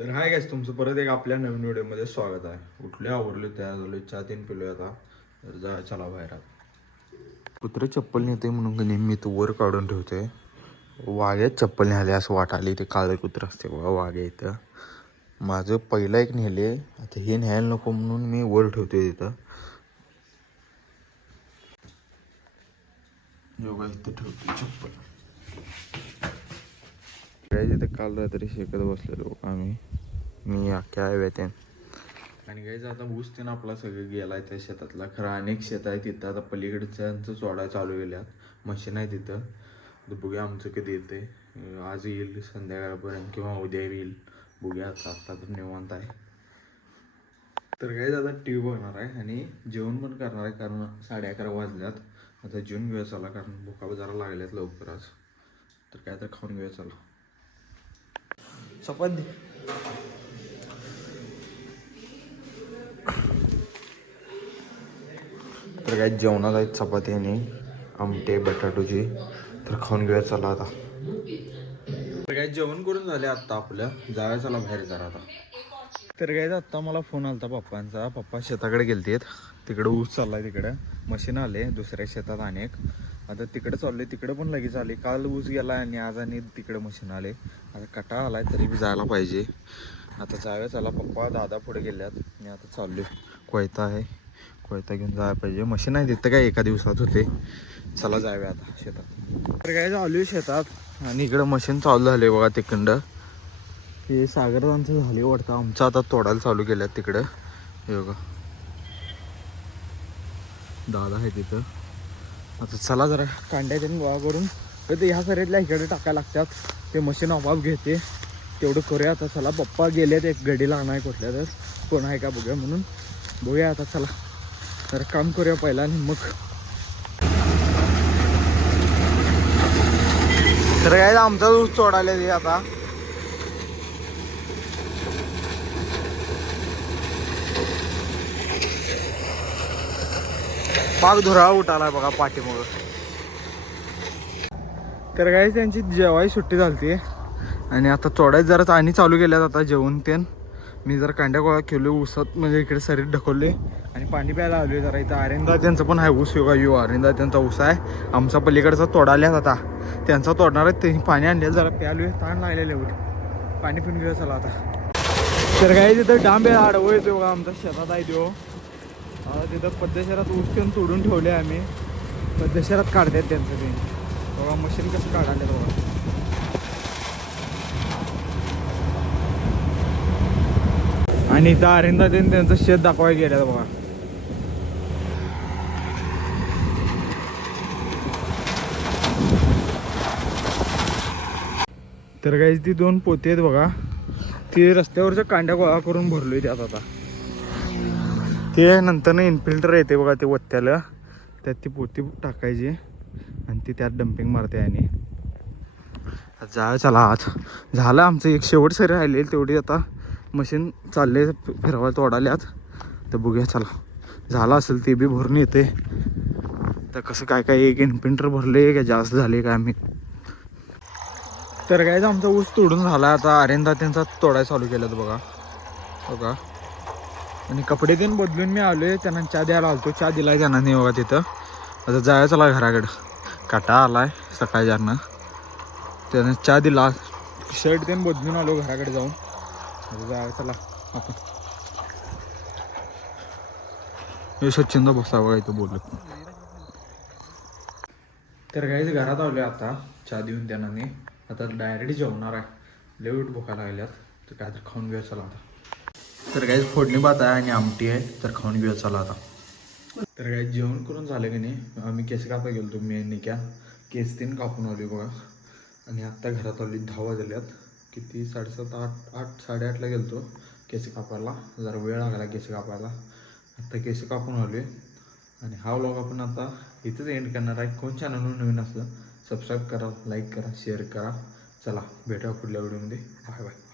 तर hi guys, तुमचं परत एक आपल्या नवीन व्हिडिओमध्ये स्वागत आहे. उठले, आवरले, तयार झाले, चहा तीन पिलोय आता. तर जा चला बाहेर आता. कुत्रे चप्पल नेते म्हणून की नाही मी तो वर काढून ठेवते. वाघ्यात चप्पल नेले असं वाटाले. ते काळे कुत्र असते बघा वाघ्या इथं. माझं पहिलं एक नेले, आता हे न्यायला नको म्हणून मी वर ठेवते तिथं. योगा इथं ठेवते चप्पल. तिथे काल रात्री शेकत बसलेलो आम्ही, मी अख्ख्या वेतेन. आणि गाईज आता ऊस ते आपला सगळं गेलाय त्या शेतातला. खरं अनेक शेत आहे तिथं. आता पलीकडचं चोडा चालू केल्यात, मशीन आहे तिथं. तर बघूया आमचं कधी येते. आज येईल संध्याकाळपर्यंत किंवा उद्या येईल, बघूया. आता तर निवांत आहे. तर गाईज आता टी व्ही बघणार आहे आणि जेवण पण करणार आहे, कारण 11:30 वाजल्यात. आता जेवण घेऊया चला, कारण भुका जरा लागल्यात लवकरच. तर काय तर खाऊन घेऊया चला. चपाती तर काय जेवणात आहेत चपाती आणि आमटे बटाटोची. तर खाऊन घेऊया चला आता. तर काय जेवण करून झाले आत्ता आपल्या, जाऊया चला बाहेर जरा आता. तर काय आत्ता मला फोन आलता पप्पांचा. पप्पा शेताकडे गेलतेत, तिकडे ऊस चाललाय. तिकडं मशीन आले दुसऱ्या शेतात अनेक. आता तिकडे चालले, तिकडे पण लगेच आले. काल ऊस गेला आणि आज आणि तिकडे मशीन आले. आता कटाळा आलाय तरी बी जायला पाहिजे. आता जाऊया चला. पप्पा दादा पुढे गेल्यात, मी आता चाललोय. कोयता आहे, कोयता घेऊन जायला पाहिजे. मशीन आहे तिथं, काय एका दिवसात होते. चला जाऊया आता शेतात. तर काय चालू शेतात आणि इकडं मशीन चालू झाले बघा तिकडं. हे सागरांचं झाले वाटतं. आमचं आता तोडायला चालू केल्यात तिकडं. हे बघा दादा आहे तिथं. आता चला जरा कांड्याच्या गोळा करून तर ते ह्या सरीतल्या इकडे टाकायला लागतात. ते मशीन आपोआप घेते, तेवढं करूया आता. चला पप्पा गेलेत, एक गडी लागणार आहे कुठल्या तर, कोण आहे का बघूया म्हणून. बघूया आता चला, तर काम करूया पहिला आणि मग. तर काय आमचा ऊस तोडायला ते आता. पाक धुरा उठालाय बघा पाठीमुळं. तर काय त्यांची जेवाय सुट्टी झाली आणि आता तोडायच जरा आणि चालू केल्यात आता जेवण तेन. मी जरा कांड्या गोळा केलो ऊसात, म्हणजे इकडे शरीर ढकलले आणि पाणी प्यायला आलोय जरा. इथं अरिंदा त्यांचं पण आहे ऊस. योगा यू अरिंदा त्यांचा ऊस आहे. आमचा पलीकडचा तोडाल्यात आता, त्यांचा तोडणार आहे. ते पाणी आणलेलं जरा प्यालोय, ताण लागलेलं एवढं. पाणी पिऊन घेऊया चला आता. तर काय तिथं डांबे आडवं येतो बघा, आमच्या शेतात आहे तो. तिथं पद्धतशीरात ऊस घेऊन तोडून ठेवले आम्ही. पद्धतशीरात काढतात त्यांचं ते बघा. मशीन कसं काढाले बघा. आणि इथं अरिंदा त्यांचं शेत दाखवायला गेलं बघा. तर काही ती 2 पोते आहेत बघा. ते रस्त्यावरच्या कांड्या गोळा करून भरलोय त्यात आता. ते नंतर इनफिल्टर येते बघा, ते वत्त्याला त्यात ती पोती टाकायची आणि ती त्यात डम्पिंग मारते. आणि जा चला आज झालं आमचं एक शेवट सरी राहिली तेवढी. आता मशीन चालले फिरवायला तोडाल्यात. तर बघूया चला, झालं असेल ते बी भरून येते. तर कसं काय काय एक इनफिल्टर भरले का जास्त झाले काय आम्ही. तर काय आमचा ऊस तोडून झाला. आता अरिंदा त्यांचा तोडायला चालू केलं बघा बघा. आणि कपडे देऊन बदलून मी आलोय. त्यांना चहा द्यायला आलतो, चहा दिलाय त्यांना नाही बघा तिथं. आता जायचं चला घराकडं, काटा आलाय सकाळी जाणं. त्यानं चहा दिला, शर्ट देऊन बदलून आलो घराकडे जाऊन. आता जायचं चला आपण. हे सचिनदा बसा बघा इथं बोलत. तर काहीच घरात आलो आता चहा देऊन त्यांना. आता डायरेक्ट जेवणार आहे, लेट भुका लागल्यात. तर काय तर खाऊन घेऊया चला आता. तर काहीच फोडणी भात आहे आणि आमटी आहे, तर खाऊन घेऊया चला आता. तर काही जेवण करून झालं की नाही, आम्ही केस कापाय गेलो. मी निक्या केस तीन कापून आलो बघा. आणि आत्ता घरात आली 10 वाजल्यात. किती 7:30 8 8:30ला गेलो केस कापायला. जरा वेळ लागला केस कापायला. आत्ता केस कापून आलो आणि हा व्लॉग आपण आता इथंच एंड करणार आहे. कोण चॅनलवर नवीन असलं सबस्क्राईब करा, लाईक करा, शेअर करा. चला भेटूया पुढल्या व्हिडिओमध्ये. Bye bye.